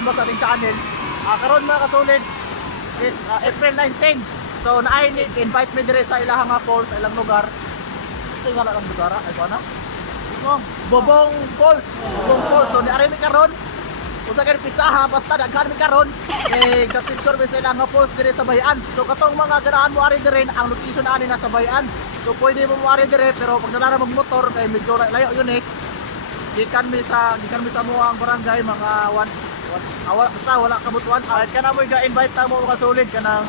pagtambak sa ating channel. Karon mga kasulid, it's April 19. So naay invite me dire sa ilang falls, sa ilang lugar. Ito nga lang lugar, ay ko na. Bobong Falls. Bobong Falls. So ni ari mi karon. Usa kay pizza ha, basta daghan mi karon. Ka-picture mi sa ilang falls dire sa Bayan. So katong mga ganahan mo ari dire, ang location ani nasa Bayan. So pwede mo ari dire, pero pag dala mag motor kay medyo layo yun eh. Gikan mi sa mo ang barangay mga basta wala kabutuan. Kana mo ga-invite ta mo mga solid kanang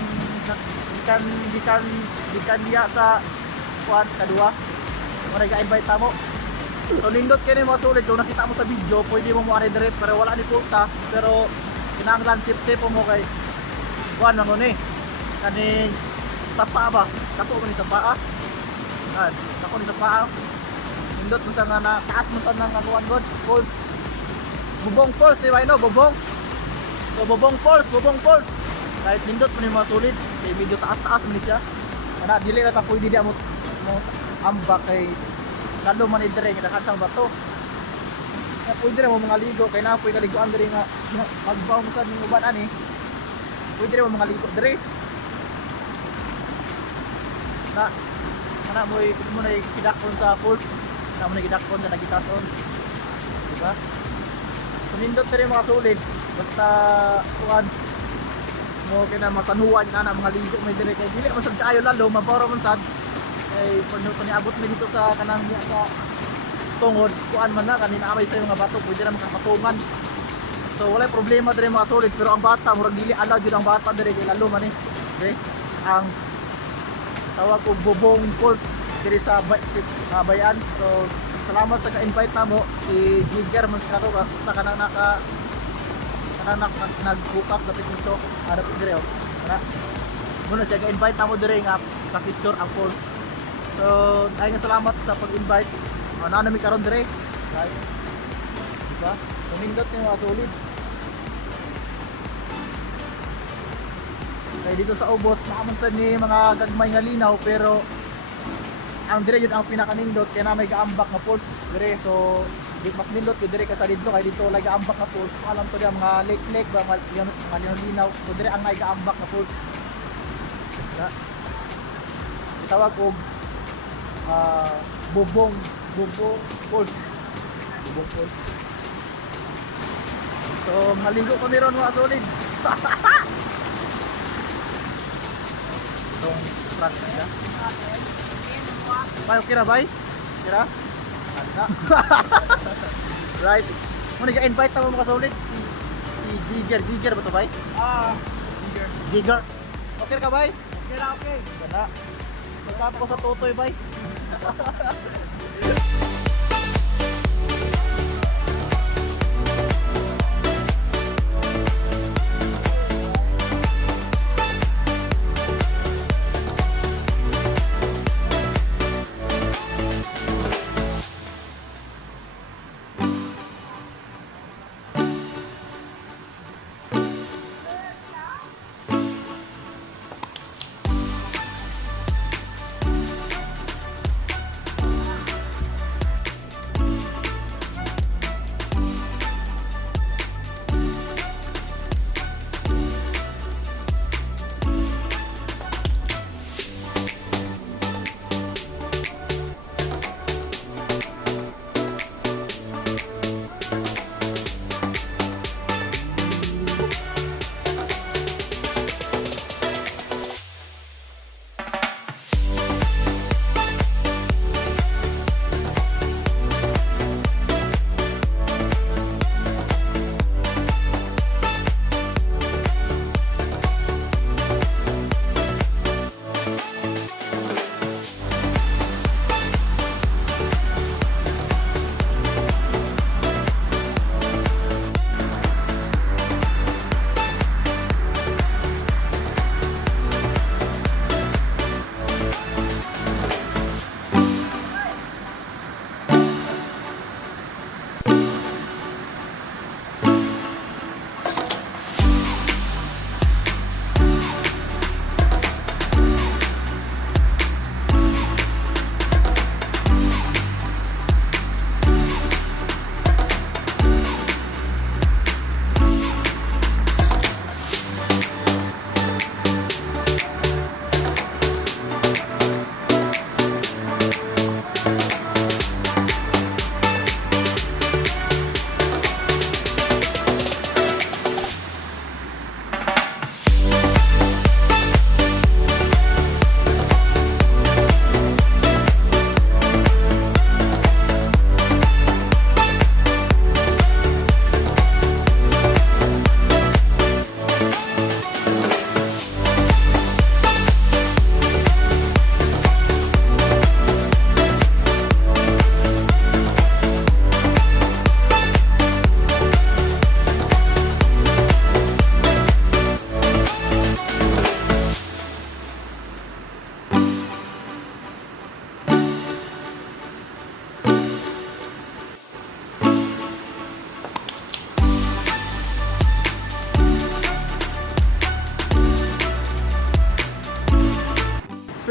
gikan diya sa kuan kadua. Mo ga-invite ta mo. So nindot kini mga solid, kung nakita mo sa video, pwede mo ari dire pero wala ni pulta, pero kinahanglan safety po mo kay kuan ano ni. Kani sapa ba? Dako man ni sapa. Dako ni sapa. Nindot mo sa nga na taas mo sa ng kakuan god falls. Bobong Falls, di ba no? Bobong. So Bobong Falls. Kahit nindot mo ni mga solid, kay medyo taas-taas mo ni siya. Ana dili na ta pwede di mo ambak kay lalo man idire nga daghang bato. Kaya pwede ra mo mga ligo kay na pwede ligoan diri nga magbaw mo sa ning uban ani. Pwede ra mo mga ligo diri. Na mo na kidakon sa falls. Na mo na kidakon na nagitason. Diba? Sumindot na rin mga solid. Basta kuan mo kina masanuan na mga ligo may dire kay dili man sad kaayo lalo maboro man sad kay pag niabot mi dito sa kanang niya sa tungod kuan man na kanina amay sa mga bato pwede ra makapatungan. So wala problema dire mga solid, pero ang bata murag dili alaw jud ang bata dire kay lalo man okay? Ang tawag ko Bobong Falls dire sa Bayan. So salamat sa ka-invite na mo si Jigger man sa karo basta kanang nagbukas dapit nito dapit dire oh. Muna siya ka-invite na mo dire nga ka-picture ang falls. So ay nga salamat sa pag-invite. Na mi karon dire. Right. Diba? Tumindot ni mga solid. Kaya dito sa ubos nakamon sa ni mga gagmay nga linaw, pero ang dire yun ang pinakanindot kaya na may gaambak na falls dire. So mas nindot kay dire ka sa dito kay dito lay gaambak na falls. Alam to dia mga lake ba mga linaw. So dire ang may gaambak na falls. Tawag og Bobong Falls. Bobong Falls. So maligo kami ron mga solid. Itong flat na. Bay, okay na bay? Kira? Anda. Right. Muna ka-invite mo mga solid si Jigger ba to bay? Jigger. Okay ka bay? Okay na okay. Ganda. Pagkapos sa tutoy bay.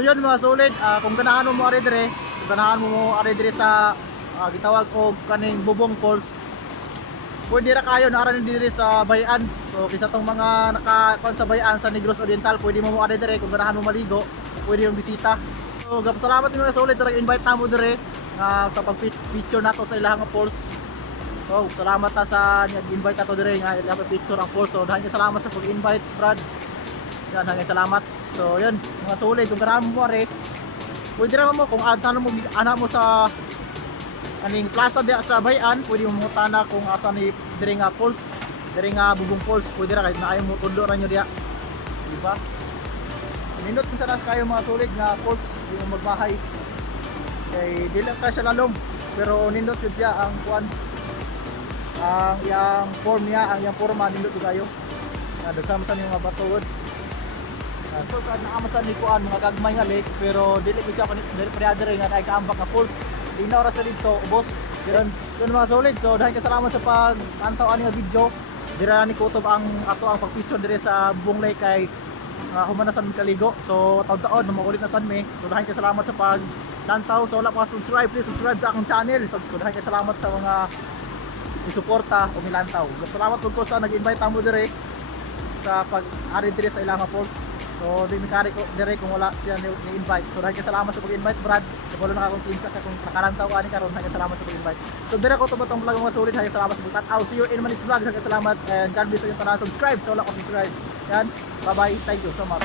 So yun mga solid, kung ganahan mo ari dire, kung ganahan mo ari dire sa gitawag og kaning Bubong Falls, pwede ra kayo naara ni dire sa Bayan. So kisa tong mga naka sa Bayan sa Negros Oriental, pwede mo ari dire kung ganahan mo maligo, pwede yung bisita. So salamat mga solid sa invite namo dire sa pag-picture nato sa ilang falls. So salamat ta sa nag-invite ato dire nga ilang picture ang falls. So dahil salamat sa pag-invite Brad. Yan, hanggang salamat. So yun, mga solid, kung ganahan mo ari, pwede naman mo kung anak mo sa aning plaza diya sa Bayan, pwede mo mutana kung asa ni dire nga falls, dire nga Bubong Falls, pwede ra kahit na ayaw mo tundo ra nyo diya. Di ba? Nindot kinsa na kayo mga solid nga falls, di mo magbahay. Kay dili ka siya lalom, pero nindot yun siya ang kuan. Ang yang form niya, ang yang forma nindot kayo. Dagsama sa mga batuod. So naamasan ni kuan mga gagmay nga lake, pero dili ko siya dili pre-adere nga ay kaambak nga falls. Di na oras sa dito, ubos. Yun mga solid. So dahil kasalamat sa pag-antaw ani nga video. Dira ni kutob ang ato ang pag-picture dire sa Bubong Lake kay humanasan kaligo. So taon-taon mamulit na san me. So dahil kasalamat sa pag-antaw. So wala pa subscribe, please subscribe sa akong channel. So dahil kasalamat sa mga isuporta o milantaw. So, salamat po ko sa nag-invite mo dire sa pag-ari dire sa Ilanga Falls. So di mikari ko dire kung wala siya ni-invite. So dahil salamat sa pag-invite Brad. Wala na akong kinsa kung nakarantaw ani karon, dahil salamat sa pag-invite. So dire ko tubot ang vlog mga sulit, dahil salamat sa pagtanaw. See you in Manis vlog. Dahil salamat and God bless you tanan. Subscribe so wala ko subscribe. Yan. Bye bye. Thank you so much.